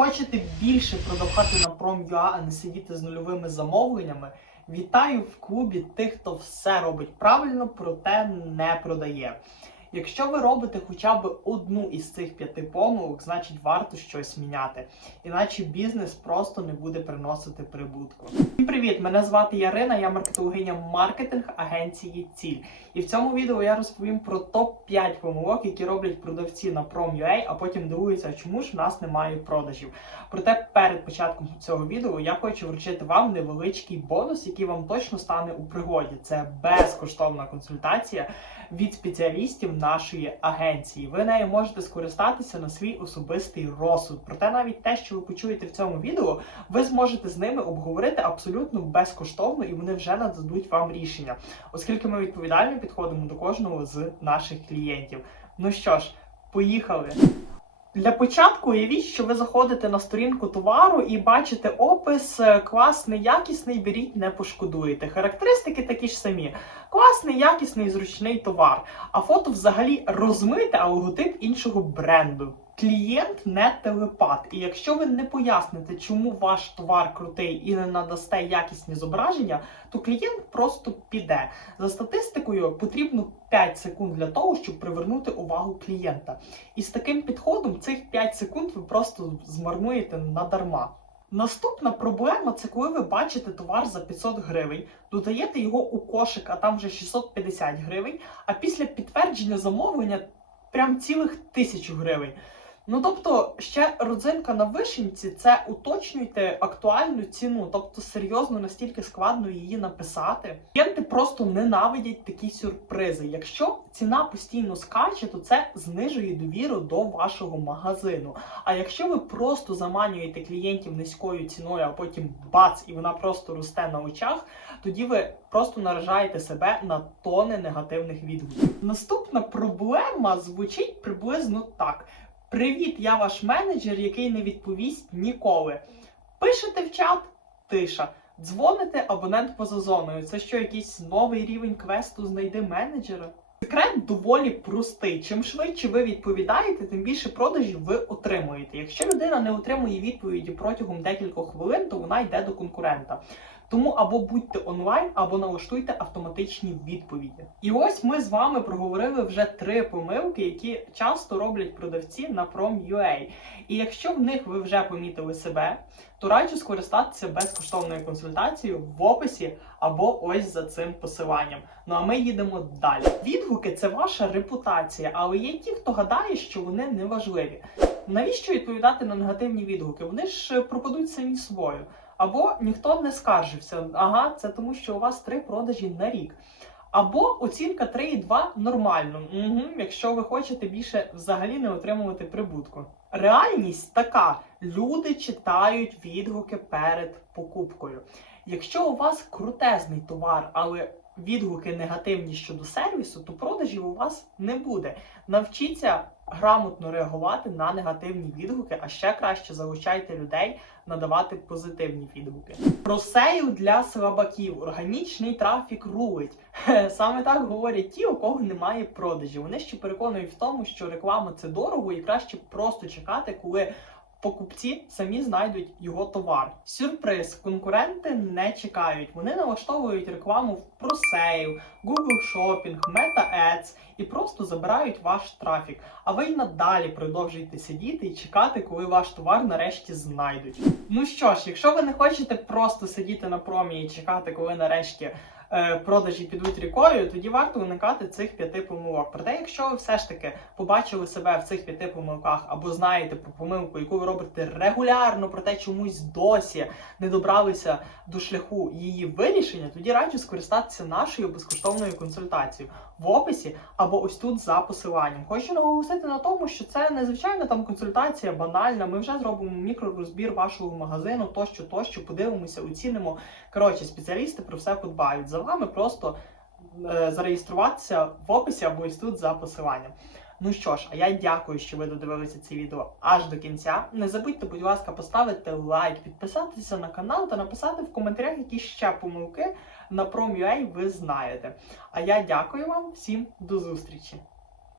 Хочете більше продавати на Prom.ua, а не сидіти з нульовими замовленнями? Вітаю в клубі тих, хто все робить правильно, проте не продає. Якщо ви робите хоча б одну із цих п'яти помилок, значить варто щось міняти. Іначе бізнес просто не буде приносити прибутку. Всім привіт! Мене звати Ярина, я маркетологиня маркетинг агенції Ціль. І в цьому відео я розповім про топ-5 помилок, які роблять продавці на Prom.ua, а потім дивуються, чому ж в нас немає продажів. Проте перед початком цього відео я хочу вручити вам невеличкий бонус, який вам точно стане у пригоді. Це безкоштовна консультація від спеціалістів нашої агенції. Ви нею можете скористатися на свій особистий розсуд. Проте навіть те, що ви почуєте в цьому відео, ви зможете з ними обговорити абсолютно безкоштовно, і вони вже нададуть вам рішення, оскільки ми відповідально підходимо до кожного з наших клієнтів. Ну що ж, поїхали. Для початку уявіть, що ви заходите на сторінку товару і бачите опис е, класний, якісний, беріть, не пошкодуєте. Характеристики такі ж самі. Класний, якісний, зручний товар. А фото взагалі розмите, а логотип іншого бренду. Клієнт не телепат. І якщо ви не поясните, чому ваш товар крутий і не надасте якісні зображення, то клієнт просто піде. За статистикою потрібно 5 секунд для того, щоб привернути увагу клієнта. І з таким підходом цих 5 секунд ви просто змарнуєте надарма. Наступна проблема це коли ви бачите товар за 500 гривень, додаєте його у кошик, а там вже 650 гривень, а після підтвердження замовлення прям цілих 1000 гривень. Ну тобто, ще родзинка на вишенці це уточнюйте актуальну ціну, тобто серйозно настільки складно її написати. Клієнти просто ненавидять такі сюрпризи. Якщо ціна постійно скаче, то це знижує довіру до вашого магазину. А якщо ви просто заманюєте клієнтів низькою ціною, а потім бац, і вона просто росте на очах, тоді ви просто наражаєте себе на тони негативних відгуків. Наступна проблема звучить приблизно так. Привіт, я ваш менеджер, який не відповість ніколи. Пишете в чат тиша. Дзвоните абонент поза зоною. Це що, якийсь новий рівень квесту знайди менеджера? Секрет доволі простий. Чим швидше ви відповідаєте, тим більше продажів ви отримуєте. Якщо людина не отримує відповіді протягом декількох хвилин, то вона йде до конкурента. Тому або будьте онлайн, або налаштуйте автоматичні відповіді. І ось ми з вами проговорили вже три помилки, які часто роблять продавці на Prom.ua. І якщо в них ви вже помітили себе, то раджу скористатися безкоштовною консультацією в описі або ось за цим посиланням. Ну а ми їдемо далі. Відгуки це ваша репутація, але є ті, хто гадає, що вони не важливі. Навіщо відповідати на негативні відгуки? Вони ж пропадуть самі собою. Або ніхто не скаржився. Ага, це тому, що у вас три продажі на рік. Або оцінка 3,2 нормально, угу, якщо ви хочете більше взагалі не отримувати прибутку. Реальність така: люди читають відгуки перед покупкою. Якщо у вас крутезний товар, але відгуки негативні щодо сервісу, то продажів у вас не буде. Навчіться грамотно реагувати на негативні відгуки, а ще краще залучайте людей надавати позитивні відгуки. Про сейл для слабаків. Органічний трафік рулить. Саме так говорять ті, у кого немає продажів. Вони ще переконують в тому, що реклама це дорого і краще просто чекати, коли покупці самі знайдуть його товар. Сюрприз, конкуренти не чекають. Вони налаштовують рекламу в ProSale, Google Shopping, Meta Ads і просто забирають ваш трафік. А ви й надалі продовжуєте сидіти і чекати, коли ваш товар нарешті знайдуть. Ну що ж, якщо ви не хочете просто сидіти на промі і чекати, коли нарешті продажі підуть рікою, тоді варто уникати цих п'яти помилок. Проте, якщо ви все ж таки побачили себе в цих п'яти помилках або знаєте про помилку, яку ви робите регулярно, проте чомусь досі не добралися до шляху її вирішення, тоді раджу скористатися нашою безкоштовною консультацією в описі або ось тут за посиланням. Хочу наголосити на тому, що це незвичайна там консультація, банальна. Ми вже зробимо мікророзбір вашого магазину, тощо, тощо, подивимося, оцінимо. Коротше, спеціалісти про все подбають. Вами просто е, зареєструватися в описі або ось тут за посиланням. Ну що ж, а я дякую, що ви додивилися це відео аж до кінця. Не забудьте, будь ласка, поставити лайк, підписатися на канал та написати в коментарях, які ще помилки на Prom.ua ви знаєте. А я дякую вам всім до зустрічі!